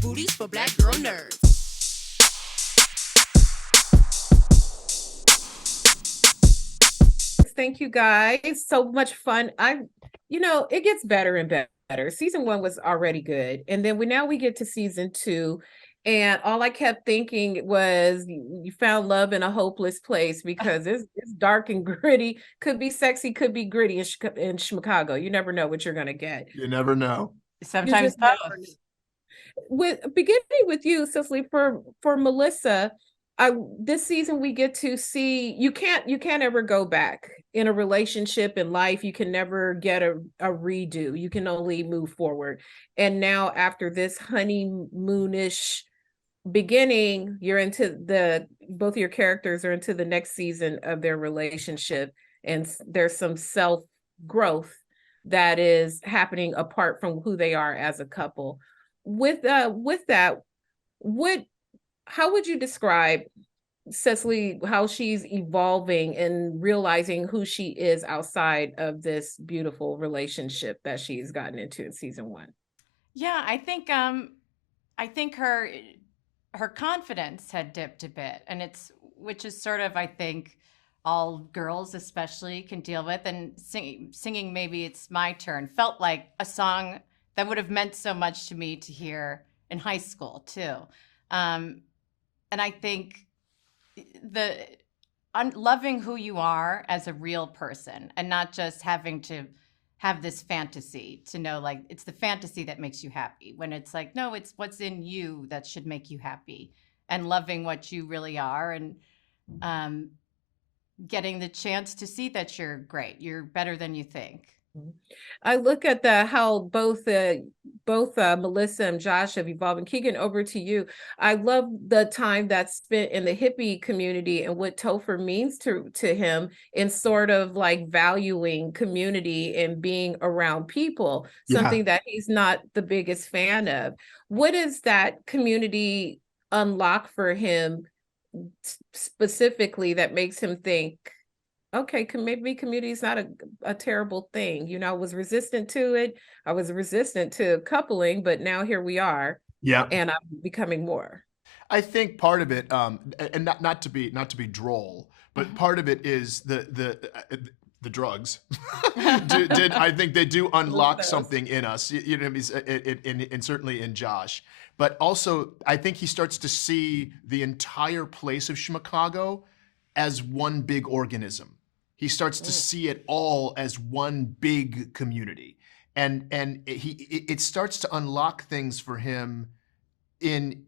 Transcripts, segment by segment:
booties for black girl nerds. Thank you guys. So much fun. It gets better and better. Season one was already good. And then we get to season two. And all I kept thinking was you found love in a hopeless place because it's dark and gritty. Could be sexy, could be gritty in Chicago. You never know what you're gonna get. You never know. You just never know. With beginning with you, Cecily, for Melissa, this season we get to see you can't ever go back in a relationship in life. You can never get a redo. You can only move forward. And now after this honeymoonish beginning, both of your characters are into the next season of their relationship, and there's some self growth that is happening apart from who they are as a couple. With that, how would you describe Cecily, how she's evolving and realizing who she is outside of this beautiful relationship that she's gotten into in season one? Yeah, I think her confidence had dipped a bit, and which is sort of, I think, all girls especially can deal with. And singing Maybe It's My Turn felt like a song that would have meant so much to me to hear in high school too. And I think loving who you are as a real person, and not just having to have this fantasy to know, like, it's the fantasy that makes you happy, when it's like, no, it's what's in you that should make you happy, and loving what you really are, and getting the chance to see that you're great, you're better than you think. I look at how both Melissa and Josh have evolved. And Keegan, over to you. I love the time that's spent in the hippie community and what Topher means to him in sort of like valuing community and being around people, something that he's not the biggest fan of. What is that community unlock for him specifically that makes him think, okay, maybe community is not a terrible thing. I was resistant to it. I was resistant to coupling, but now here we are. Yeah. And I'm becoming more. I think part of it, and not to be droll, but part of it is the drugs. I think they do unlock something in us, and certainly in Josh. But also, I think he starts to see the entire place of Schmicago as one big organism. He starts to see it all as one big community, and it starts to unlock things for him in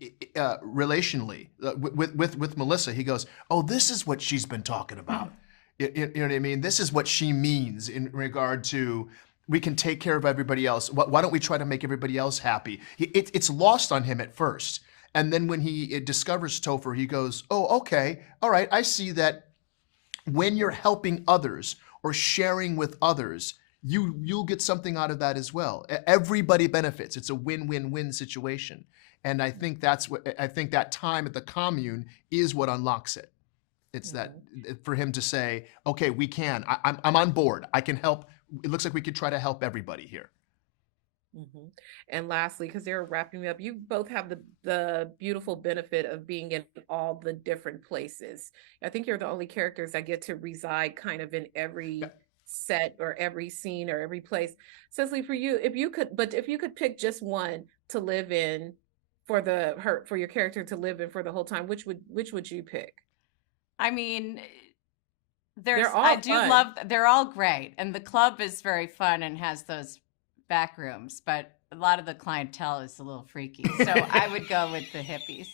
relationally with Melissa. He goes, oh, this is what she's been talking about. You know what I mean? This is what she means in regard to, we can take care of everybody else. Why don't we try to make everybody else happy? It's lost on him at first. And then when he discovers Topher, he goes, oh, okay, all right, I see that when you're helping others or sharing with others, you'll get something out of that as well. Everybody benefits. It's a win-win-win situation. And I think that time at the commune is what unlocks it. It's that for him to say, okay, we can. I'm on board. I can help. It looks like we could try to help everybody here. Mm-hmm. And lastly, because they're wrapping me up, you both have the beautiful benefit of being in all the different places. I think you're the only characters that get to reside kind of in every set or every scene or every place. Cecily, for you, if you could pick just one to live in for your character to live in for the whole time, which would you pick? I mean, they're all great, and the club is very fun and has those back rooms, but a lot of the clientele is a little freaky, so I would go with the hippies.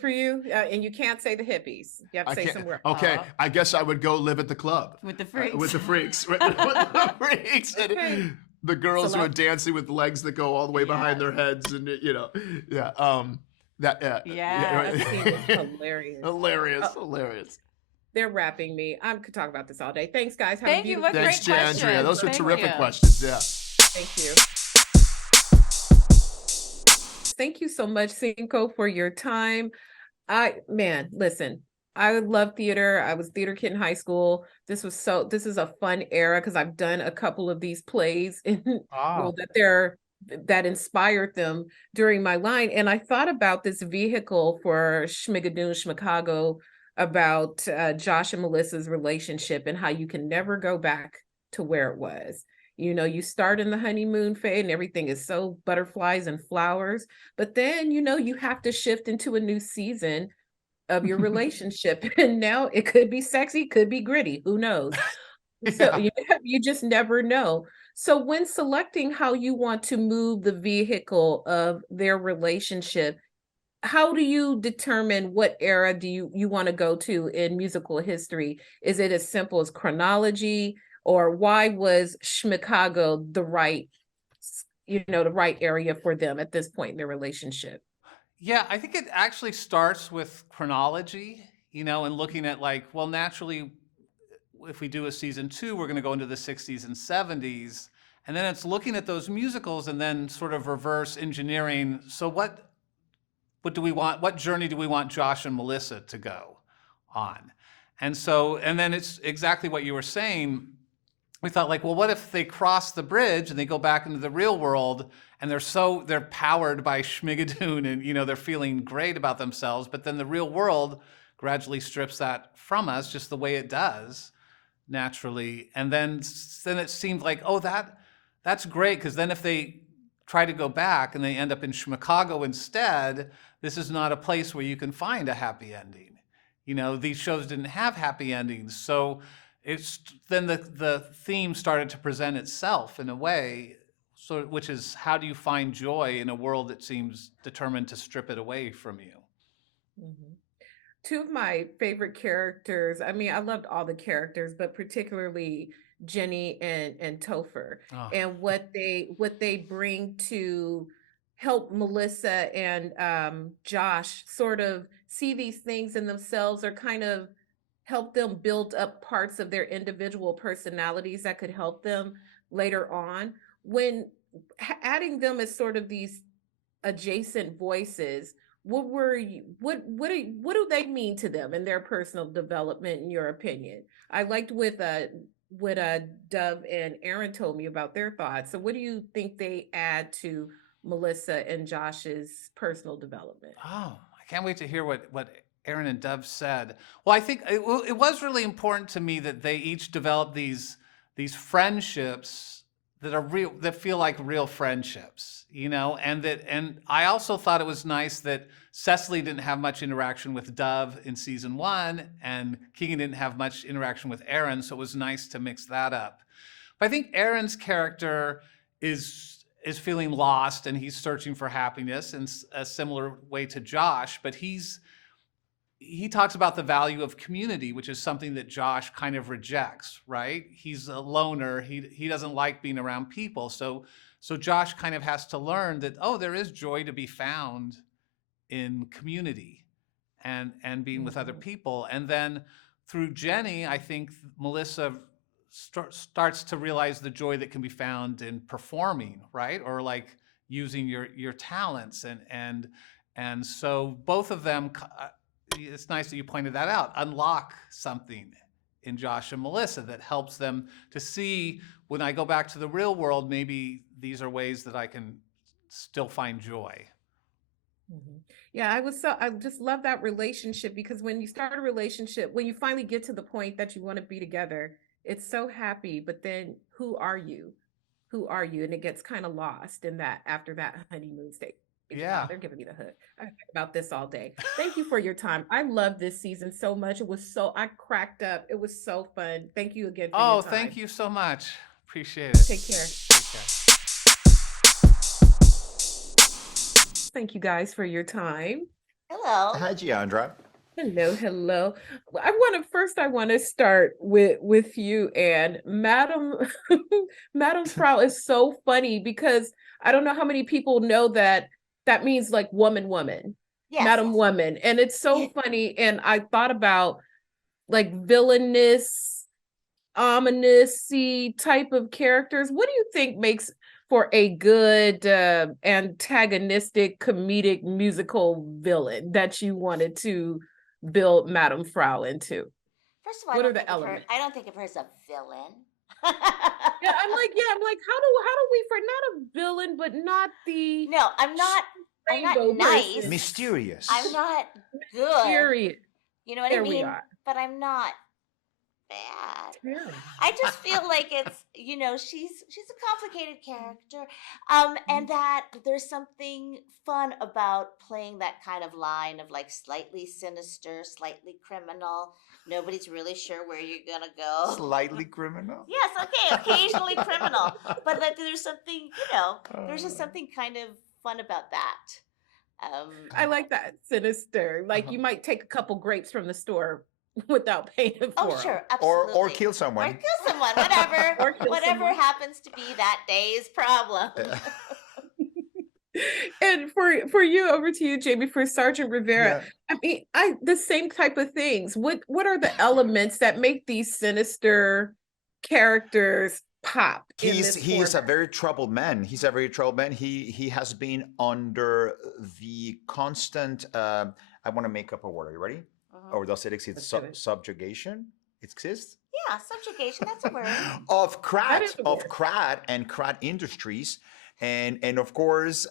For you, and you can't say the hippies. You have to say somewhere. Okay, I guess I would go live at the club with the freaks. With the freaks. With the freaks. Okay. The girls who are dancing with legs that go all the way behind their heads, and that hilarious. Hilarious. They're wrapping me. I could talk about this all day. Thanks, guys. Thank you. What Thanks, great questions. Andrea. Those were terrific questions. Yeah. Thank you. Thank you so much, Cinco, for your time. Listen, I love theater. I was theater kid in high school. This is a fun era because I've done a couple of these plays that they're that inspired them during my line. And I thought about this vehicle for Schmigadoon, Schmicago, about Josh and Melissa's relationship and how you can never go back to where it was. You know, you start in the honeymoon phase and everything is so butterflies and flowers, but then, you know, you have to shift into a new season of your relationship. And now it could be sexy, could be gritty, who knows? So you just never know. So when selecting how you want to move the vehicle of their relationship, how do you determine what era do you want to go to in musical history? Is it as simple as chronology, or why was Schmicago the right, the right area for them at this point in their relationship? Yeah, I think it actually starts with chronology, and looking at like, well, naturally, if we do a season 2, we're going to go into the 60s and 70s. And then it's looking at those musicals and then sort of reverse engineering. So what do we want? What journey do we want Josh and Melissa to go on? And then it's exactly what you were saying. We thought like, well, what if they cross the bridge and they go back into the real world and they're powered by Schmigadoon and, they're feeling great about themselves, but then the real world gradually strips that from us just the way it does naturally. And then it seemed like, oh, that's great. Because then if they try to go back and they end up in Schmicago instead, this is not a place where you can find a happy ending. These shows didn't have happy endings. So it's then the theme started to present itself in a way, which is how do you find joy in a world that seems determined to strip it away from you? Mm-hmm. Two of my favorite characters, I mean, I loved all the characters, but particularly Jenny and Topher, and what they bring to help Melissa and Josh sort of see these things in themselves, or kind of help them build up parts of their individual personalities that could help them later on. When adding them as sort of these adjacent voices, what do they mean to them in their personal development, in your opinion? I liked what Dove and Aaron told me about their thoughts. So what do you think they add to Melissa and Josh's personal development? Oh, I can't wait to hear what Aaron and Dove said. Well, I think it was really important to me that they each developed these friendships that are real, that feel like real friendships, and I also thought it was nice that Cecily didn't have much interaction with Dove in season 1, and Keegan didn't have much interaction with Aaron, so it was nice to mix that up. But I think Aaron's character is feeling lost, and he's searching for happiness in a similar way to Josh, but he talks about the value of community, which is something that Josh kind of rejects, right? He's a loner. He doesn't like being around people. So Josh kind of has to learn that, oh, there is joy to be found in community and being with other people. And then through Jenny, I think Melissa starts to realize the joy that can be found in performing, right? Or like using your talents. And so both of them, it's nice that you pointed that out, unlock something in Josh and Melissa that helps them to see, when I go back to the real world, maybe these are ways that I can still find joy. Mm-hmm. Yeah, I just love that relationship, because when you start a relationship, when you finally get to the point that you want to be together, it's so happy, but then who are you? And it gets kind of lost in that, after that honeymoon stage. Yeah. Wow, they're giving me the hook. I think about this all day. Thank you for your time. I love this season so much. I cracked up. It was so fun. Thank you again for your time. Thank you so much. Appreciate it. Take care. Thank you guys for your time. Hello. Hi, Giandra. Hello. I want to start with you, and Madam Frau is so funny, because I don't know how many people know that means like woman. Yes. Madam Woman. And it's so funny. And I thought about like villainous, ominous-y type of characters. What do you think makes for a good antagonistic comedic musical villain that you wanted to build Madam Frau into? First of all, what are the elements? I don't think of her as a villain. Yeah, I'm like, how do we for not a villain, but not the No, I'm not rainbow nice. person. Mysterious. I'm not good. Period. You know what There I we mean? are. But I'm not bad. Terrible. I just feel like it's, she's a complicated character. And that there's something fun about playing that kind of line of like slightly sinister, slightly criminal. Nobody's really sure where you're gonna go. Slightly criminal. Yes, okay, occasionally criminal. But like there's something, there's just something kind of fun about that. I like that sinister. Like you might take a couple grapes from the store without paying for Oh, them. sure, absolutely. Or kill someone. Or kill someone, whatever. Or kill whatever someone. happens to be that day's problem. And for you, over to you, Jamie, for Sergeant Rivera. Yeah. I mean, the same type of things. What are the elements that make these sinister characters pop? He's a very troubled man. He's a very troubled man. He has been under the constant. I want to make up a word. Are you ready? Or does it exist? Let's do it. Subjugation. It exists. Yeah, subjugation, that's a word. Of That is CRAD, a of word. CRAD and CRAD Industries. And of course,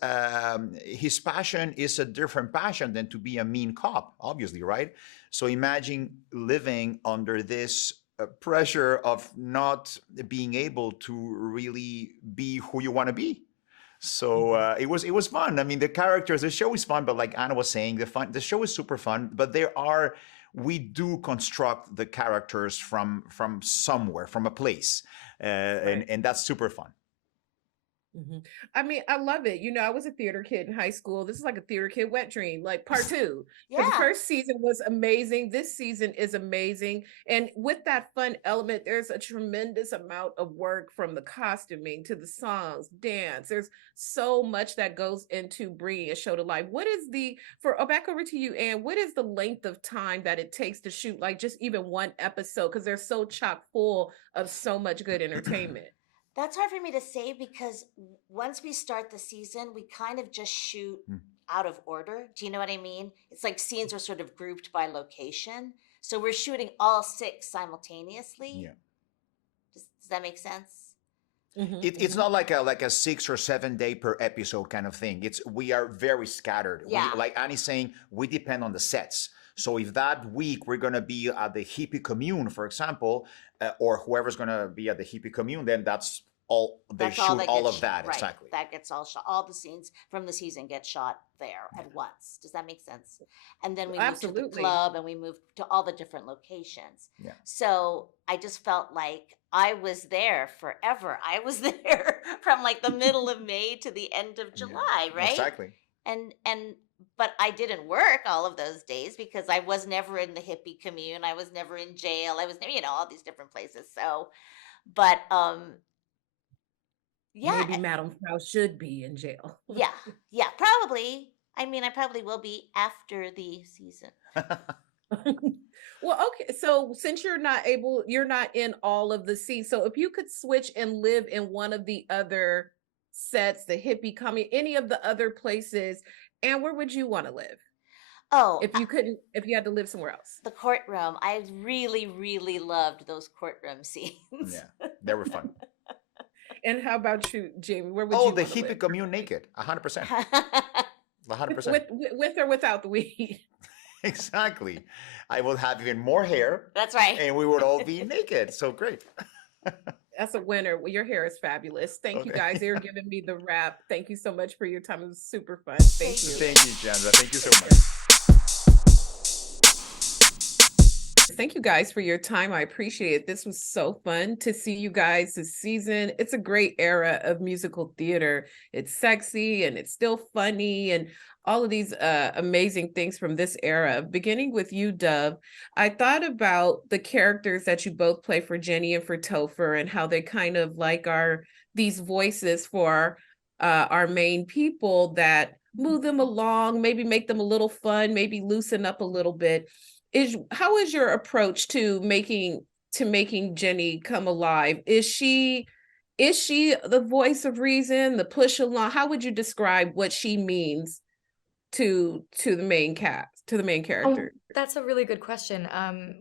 his passion is a different passion than to be a mean cop, obviously, right? So imagine living under this pressure of not being able to really be who you want to be. So it was fun. I mean, the characters, the show is fun, but like Anna was saying, the show is super fun. But we do construct the characters from somewhere, from a place, and that's super fun. Mhm. I mean, I love it. I was a theater kid in high school. This is like a theater kid wet dream, like part 2. So the Yeah. first season was amazing. This season is amazing. And with that fun element, there's a tremendous amount of work from the costuming to the songs, dance. There's so much that goes into bringing a show to life. What is back over to you, Anne, what is the length of time that it takes to shoot, like just even one episode? Because they're so chock full of so much good entertainment. That's hard for me to say because once we start the season, we kind of just shoot out of order. Do you know what I mean? It's like scenes are sort of grouped by location. So we're shooting all 6 simultaneously. Yeah. Does that make sense? Mhm, It's mhm. not like a 6 or 7 day per episode kind of thing. We are very scattered. Yeah. Like Annie's saying, we depend on the sets. So if that week we're gonna be at the hippie commune, for example, or whoever's gonna be at the hippie commune, then that's all they That's shoot all that all gets of that right. exactly. That gets all shot. All the scenes from the season get shot there at once. Does that make sense? And then we move to the Absolutely. club and we move to all the different locations. Yeah. So I just felt like I was there forever. I was there from like the middle of May to the end of July, right? Exactly. But I didn't work all of those days because I was never in the hippie commune. I was never in jail. I was never, all these different places. So, but yeah, Maybe Madame Frau should be in jail. yeah, probably. I mean, I probably will be after the season. Well, okay. So since you're not in all of the scenes. So if you could switch and live in one of the other sets, the hippie coming, any of the other places, and where would you want to live? Oh, If you had to live somewhere else? the courtroom. I really, really loved those courtroom scenes. Yeah, they were fun. And how about you, Jamie? Where would Oh, you the wanna hippie live? commune naked, 100%, 100%. With or without the weed? Exactly. I will have even more hair, That's right. and we would all be naked. So great. That's a winner. Well, your hair is fabulous. Thank you Okay. guys. They're giving me the wrap. Thank you so much for your time. It was super fun. Thank you. Thank you, Chandra. Thank you so much. Thank you guys for your time. I appreciate it. This was so fun to see you guys this season. It's a great era of musical theater. It's sexy and it's still funny and all of these amazing things from this era. Beginning with you, Dove, I thought about the characters that you both play for Jenny and for Topher and how they kind of like are these voices for our main people that move them along, maybe make them a little fun, maybe loosen up a little bit. How is your approach to making Jenny come alive? Is she the voice of reason, the push along? How would you describe what she means to the main cast, to the main character? That's a really good question.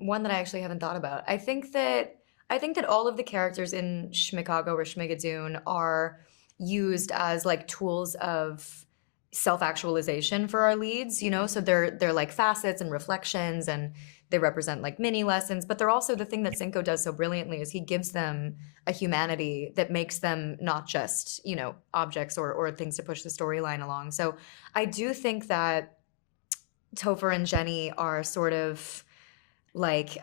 One that I actually haven't thought about. I think that I think that all of the characters in Schmicago or Schmigadoon are used as like tools of self-actualization for our leads, you know? So they're like facets and reflections, and they represent like mini lessons, but they're also the thing that Cinco does so brilliantly is he gives them a humanity that makes them not just, you know, objects or things to push the storyline along. So I do think that Topher and Jenny are sort of like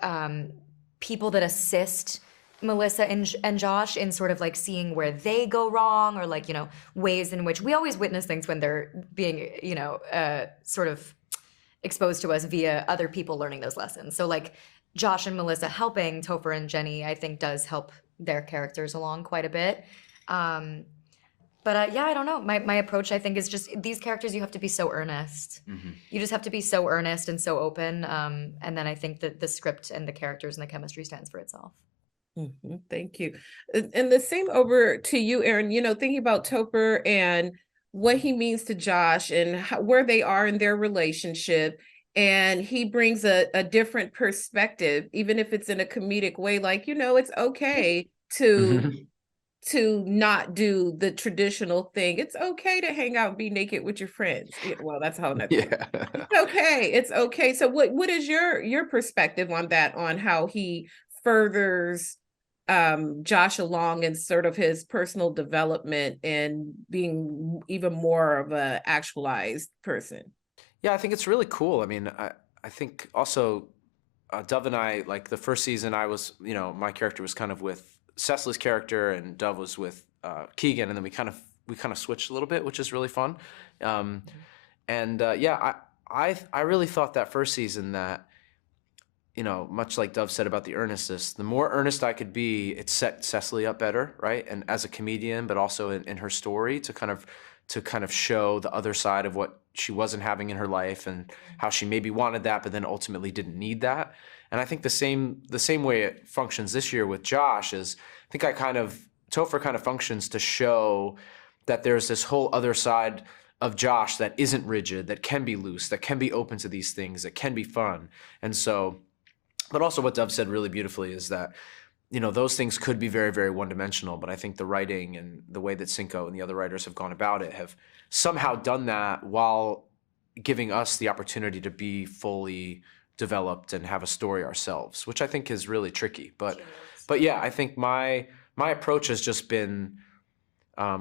people that assist Melissa and Josh in sort of like seeing where they go wrong, or like, you know, ways in which we always witness things when they're being, you know, sort of exposed to us via other people learning those lessons. So like Josh and Melissa helping Topher and Jenny, I think does help their characters along quite a bit. But yeah, I don't know. My approach, I think, is just these characters, you have to be so earnest. You just have to be so earnest and so open. And then I think that the script and the characters and the chemistry stands for itself. Thank you. And the same over to you, Aaron, you know, thinking about Topher and what he means to Josh and where they are in their relationship. And he brings a different perspective, even if it's in a comedic way, like, you know, it's okay to not do the traditional thing. It's okay to hang out and be naked with your friends. Well, that's how it's okay. It's okay. So what is your perspective on that, on how he furthers Josh along in sort of his personal development and being even more of a actualized person? Yeah, I think it's really cool. I mean, I think also Dove and I, like the first season, I was, you know, my character was kind of with Cecily's character, and Dove was with Keegan, and then we kind of switched a little bit, which is really fun. Yeah, I really thought that first season that, you know, much like Dove said about the earnestness, the more earnest I could be, it set Cecily up better, right? And as a comedian, but also in her story to kind of show the other side of what she wasn't having in her life and how she maybe wanted that, but then ultimately didn't need that. And I think the same way it functions this year with Josh is, I think Topher kind of functions to show that there's this whole other side of Josh that isn't rigid, that can be loose, that can be open to these things, that can be fun. And so, but also what Dove said really beautifully is that, you know, those things could be very, very one-dimensional, but I think the writing and the way that Cinco and the other writers have gone about it have somehow done that while giving us the opportunity to be fully developed and have a story ourselves, which I think is really tricky. But yeah, I think my approach has just been,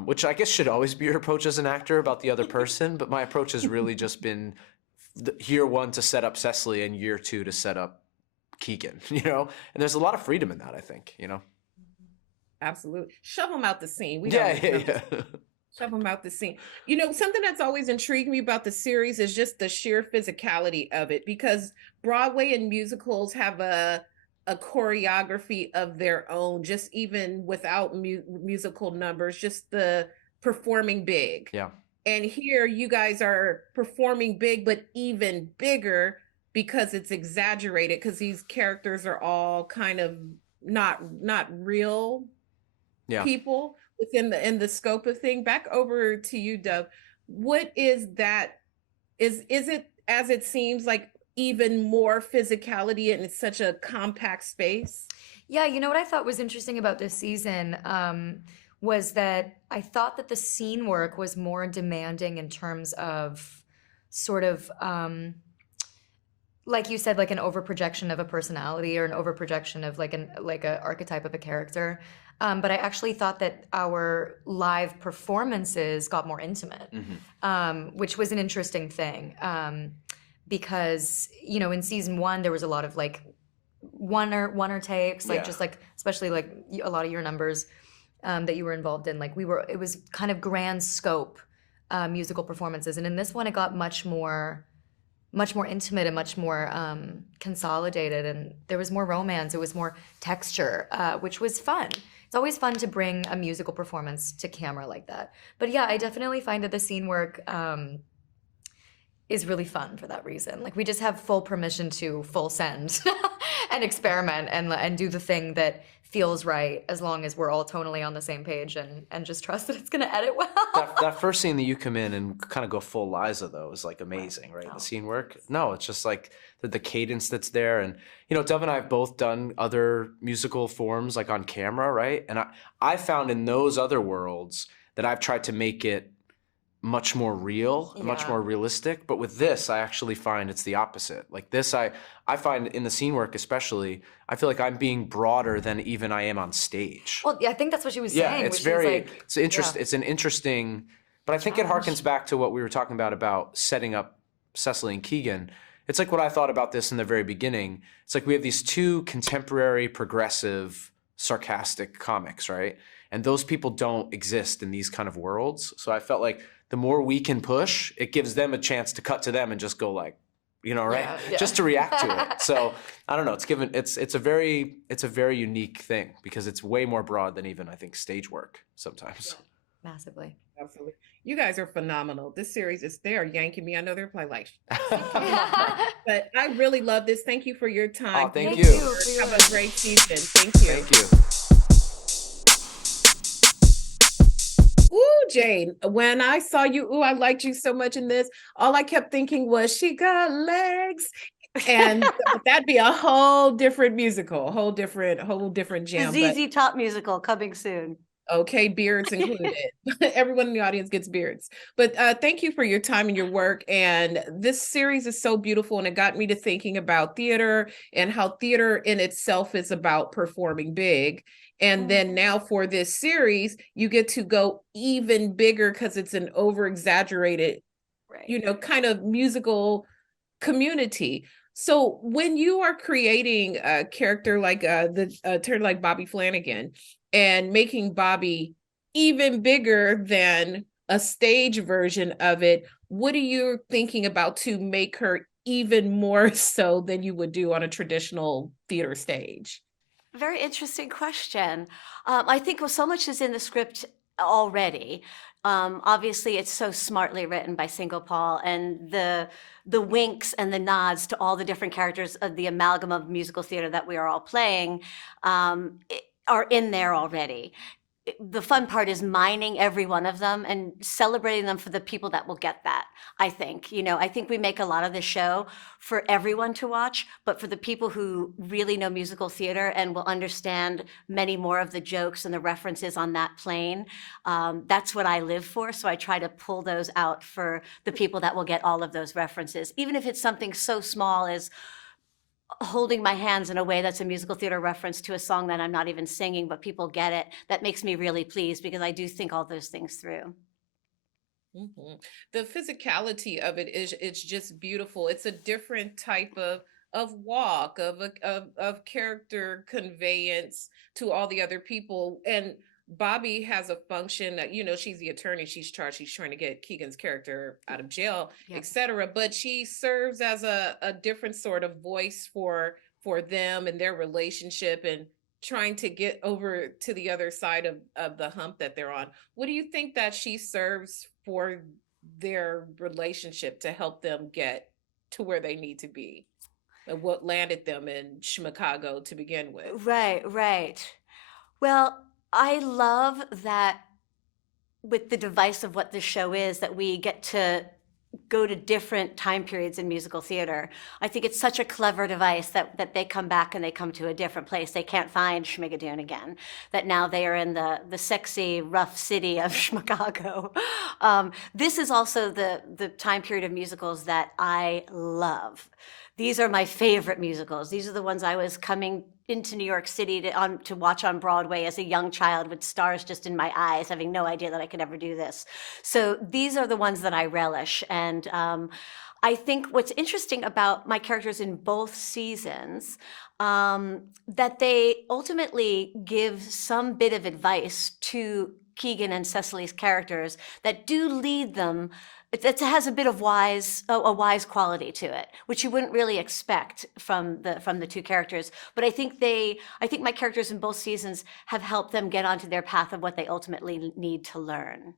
which I guess should always be your approach as an actor about the other person, but my approach has really just been year one to set up Cecily and year two to set up Keegan, you know? And there's a lot of freedom in that, I think, you know? Absolutely. Shove them out the scene. Yeah. Shove them out the scene. You know, something that's always intrigued me about the series is just the sheer physicality of it, because Broadway and musicals have a choreography of their own, just even without musical numbers, just the performing big. Yeah. And here you guys are performing big, but even bigger because it's exaggerated, because these characters are all kind of not real people within the scope of thing. Back over to you, Dove. What is that? Is it, as it seems, like even more physicality and it's such a compact space? Yeah, you know what I thought was interesting about this season was that I thought that the scene work was more demanding in terms of sort of, like you said, like an overprojection of a personality or an overprojection of like a archetype of a character. But I actually thought that our live performances got more intimate, which was an interesting thing. Because, you know, in season one, there was a lot of like one-er takes, like just like, especially like a lot of your numbers that you were involved in. Like it was kind of grand scope musical performances. And in this one, it got much more intimate and much more consolidated. And there was more romance. It was more texture, which was fun. It's always fun to bring a musical performance to camera like that. But yeah, I definitely find that the scene work is really fun for that reason. Like we just have full permission to full send and experiment and do the thing that feels right, as long as we're all tonally on the same page and just trust that it's gonna edit well. That first scene that you come in and kind of go full Liza though is like amazing, right? The scene work. No, it's just like the cadence that's there. And, you know, Dove and I have both done other musical forms like on camera, right? And I found in those other worlds that I've tried to make it much more real, much Yeah. more realistic. But with this, I actually find it's the opposite. Like this, I find in the scene work especially, I feel like I'm being broader than even I am on stage. Well, yeah, I think that's what she was Yeah, saying. it's where she was very, like, it's interest. yeah. It's an interesting, but I think it Challenge. harkens back to what we were talking about setting up Cecily and Keegan. It's like what I thought about this in the very beginning. It's like we have these two contemporary, progressive, sarcastic comics, right? And those people don't exist in these kind of worlds. So I felt like the more we can push, it gives them a chance to cut to them and just go like, you know, right? Yeah. Just to react to it. So I don't know. It's a very unique thing because it's way more broad than even I think stage work sometimes. Massively. Absolutely. You guys are phenomenal. This series is there yanking me. I know they're probably like, but I really love this. Thank you for your time. Oh, thank Thank you. you for Have yours. a great season. Thank you. Thank you. Ooh, Jane, when I saw you, ooh, I liked you so much in this. All I kept thinking was, she got legs. And that'd be a whole different musical, a whole different The jam. But ZZ Top musical coming soon. okay, beards included. Everyone in the audience gets beards. But thank you for your time and your work. And this series is so beautiful. And it got me to thinking about theater and how theater in itself is about performing big. And then now for this series, you get to go even bigger because it's an over exaggerated, Right. you know, kind of musical community. So when you are creating a character like turn like Bobbie Flanagan and making Bobbie even bigger than a stage version of it, what are you thinking about to make her even more so than you would do on a traditional theater stage? Very interesting question. I think so much is in the script already. Obviously, it's so smartly written by Cinco Paul, and the winks and the nods to all the different characters of the amalgam of musical theater that we are all playing are in there already. The fun part is mining every one of them and celebrating them for the people that will get that. I think, I think we make a lot of the show for everyone to watch, but for the people who really know musical theater and will understand many more of the jokes and the references on that plane, that's what I live for. So I try to pull those out for the people that will get all of those references, even if it's something so small as holding my hands in a way that's a musical theater reference to a song that I'm not even singing, but people get it. That makes me really pleased because I do think all those things through. Mhm. The physicality of it is, it's just beautiful. It's a different type of walk, of character conveyance to all the other people. And Bobbie has a function that, she's the attorney, she's charged, she's trying to get Keegan's character out of jail, Yeah. etc. But she serves as a different sort of voice for them and their relationship and trying to get over to the other side of the hump that they're on. What do you think that she serves for their relationship to help them get to where they need to be? And what landed them in Schmicago to begin with? Right. Well, I love that with the device of what this show is, that we get to go to different time periods in musical theater. I think it's such a clever device that they come back and they come to a different place. They can't find Schmigadoon again, that now they are in the sexy, rough city of Schmicago. This is also the time period of musicals that I love. These are my favorite musicals. These are the ones I was coming into New York City to watch on Broadway as a young child with stars just in my eyes, having no idea that I could ever do this. So these are the ones that I relish. And I think what's interesting about my characters in both seasons, that they ultimately give some bit of advice to Keegan and Cecily's characters that do lead them. It has a bit of a wise quality to it, which you wouldn't really expect from the two characters. But I think my characters in both seasons have helped them get onto their path of what they ultimately need to learn.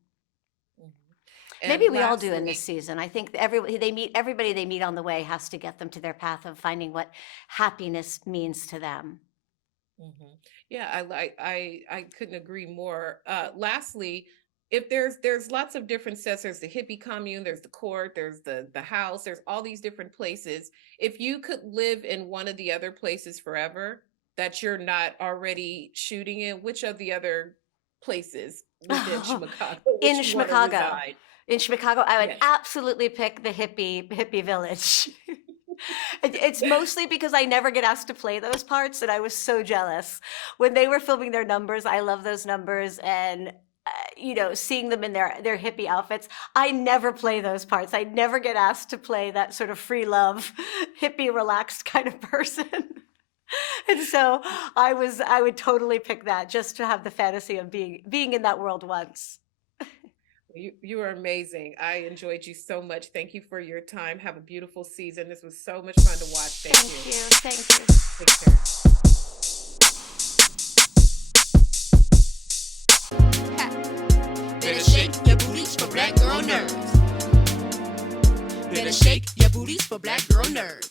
And Maybe we all do in lastly- this season. I think everybody they meet on the way has to get them to their path of finding what happiness means to them. Mhm. Yeah, I couldn't agree more. Lastly, if there's lots of different sets. There's the hippie commune, there's the court, there's the house, there's all these different places. If you could live in one of the other places forever that you're not already shooting in, which of the other places within Schmicago In would you wanna Schmicago. reside? In Chicago, I would Yes. absolutely pick the hippie village. It's mostly because I never get asked to play those parts, and I was so jealous when they were filming their numbers. I love those numbers, and seeing them in their hippie outfits. I never play those parts. I never get asked to play that sort of free love, hippie, relaxed kind of person. And so I would totally pick that, just to have the fantasy of being in that world once. You are amazing. I enjoyed you so much. Thank you for your time. Have a beautiful season. This was so much fun to watch. Thank you. Thank you. Take care. Better shake your booties for black girl nerds. Better shake your booties for black girl nerds.